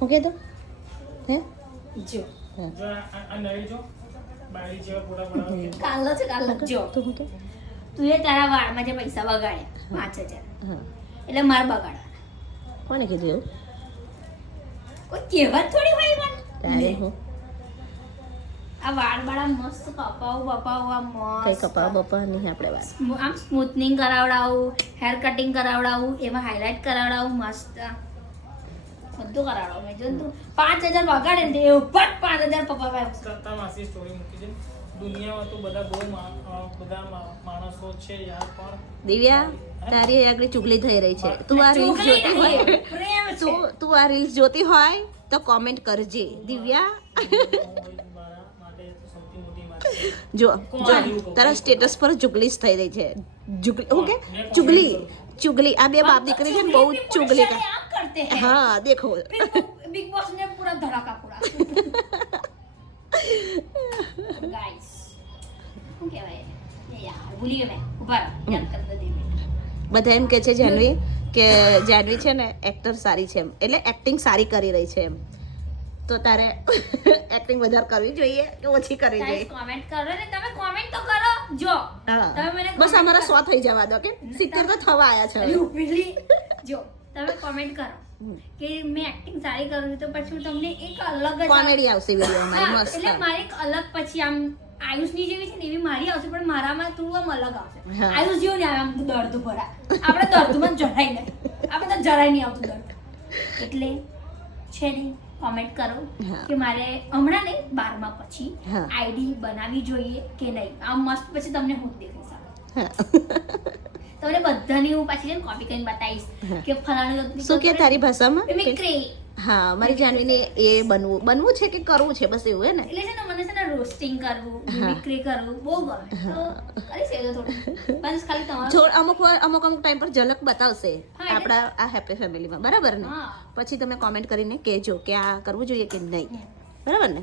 હું કીધું હે? જો. આ- આ આ નળી જો બાળી જેવા પૂરા બનાવો કાલો. છે કાલો જો. તું હું કે તું? એ તારા વાળમાં જે પૈસા બગાડ્યા પાંચ હજાર. એટલે માર બગાડવાના. કોને કીધું એવું? કોઈ કહેવત થોડી હોય પણ તારે હું? આ વાળ બાળા મસ્ત કપાવું બપાવું આ કઈ નહીં આપણે વાત. આમ સ્મૂથનિંગ કરાવડાવું હેર કટિંગ કરાવડાવું એમાં હાઇલાઇટ કરાવડાવું મસ્ત. બધું કરાડો. મેં જો તું પાંચ હજાર વગાડે ને એ ઉપર પાંચ હજાર પપ્પા પાસે કરતા માસી સ્ટોરી મૂકી છે. દુનિયામાં તો બધા બહુ બધા માણસો છે યાર પણ દિવ્યા તારી આગળ ચુગલી થઈ રહી છે. તું આ રીલ્સ જોતી હોય? તું આ રીલ્સ જોતી હોય તો કોમેન્ટ કરજે. દિવ્યા? જો જો તારા સ્ટેટસ પર ચુગલીસ થઈ રહી છે. ચુગલી ઓકે ચુગલી. ચુગલી. આ બે બાપ દીકરી છે બહુ ચુગલી करते हैं હા દેખો फिर वो बिग बॉस ने पूरा धड़ाका पूरा गाइस શું કહેવાય એને? એ યાર ભૂલી ગઈ મેં ઉભા રહો યાદ કરી દો બે મિનિટ બધા એમ કે છે જાનવી કે જાનવી છે ને એક્ટર સારી છે એમ એટલે એક્ટિંગ સારી કરી રહી છે એમ તો તારે એક્ટિંગ વધારે કરવી જોઈએ કે ઓછી કરવી ગાઈસ જોઈએ કોમેન્ટ કરો ને તમે કોમેન્ટ તો કરો જો હા તમે મને બસ comment અમારા કરો. સો થઈ જવા દો કે સિત્તેર તો થવા આયા છે અરે હવે. ઉપરલી જો તમે કોમેન્ટ કરો. કે મેં એક્ટિંગ સારી કરું છું તો પછી હું તમને એક અલગ જ કોમેડી આવશે વીડિયો મસ્ત. એટલે મારી એક અલગ પછી આમ આયુષની જેવી છે ને એવી મારી આવશે પણ મારામાં થોડું આમ અલગ આવશે. આયુષ જેવું નહીં આવે આમ દર્દ ભરા આપણે દર્દમાં જરાય નહીં. આપણે તો જરાય નહીં આવતું દર્દ. એટલે છે ને કોમેન્ટ કરો કે મારે હમણાં નહીં બારમા પછી આઈડી બનાવવી જોઈએ કે નહીં. આમ મસ્ત પછી તમને હું જ દેખાઈશ આમ. હા. તમને બધાની હું પાછી જઈને કોપી કરીને બતાવીશ કે ફલાણું શું કે તારી ભાષામાં? મિમિક્રી હા મારી જાનવીને એ બનવું બનવું છે કે કરવું છે? બસ એવું હે ને? એટલે છે ને મને છે ને રોસ્ટિંગ કરવું મિમિક્રી કરવું બહુ ગમે. તો કરી છે થોડું. બસ ખાલી તમારું છોડ અમુક વાર અમુક અમુક ટાઈમ પર ઝલક બતાવશે આપણા આ હેપી ફેમિલીમાં બરાબર ને? પછી તમે કોમેન્ટ કરીને કહેજો કે આ કરવું જોઈએ કે નહીં. બરાબર ને?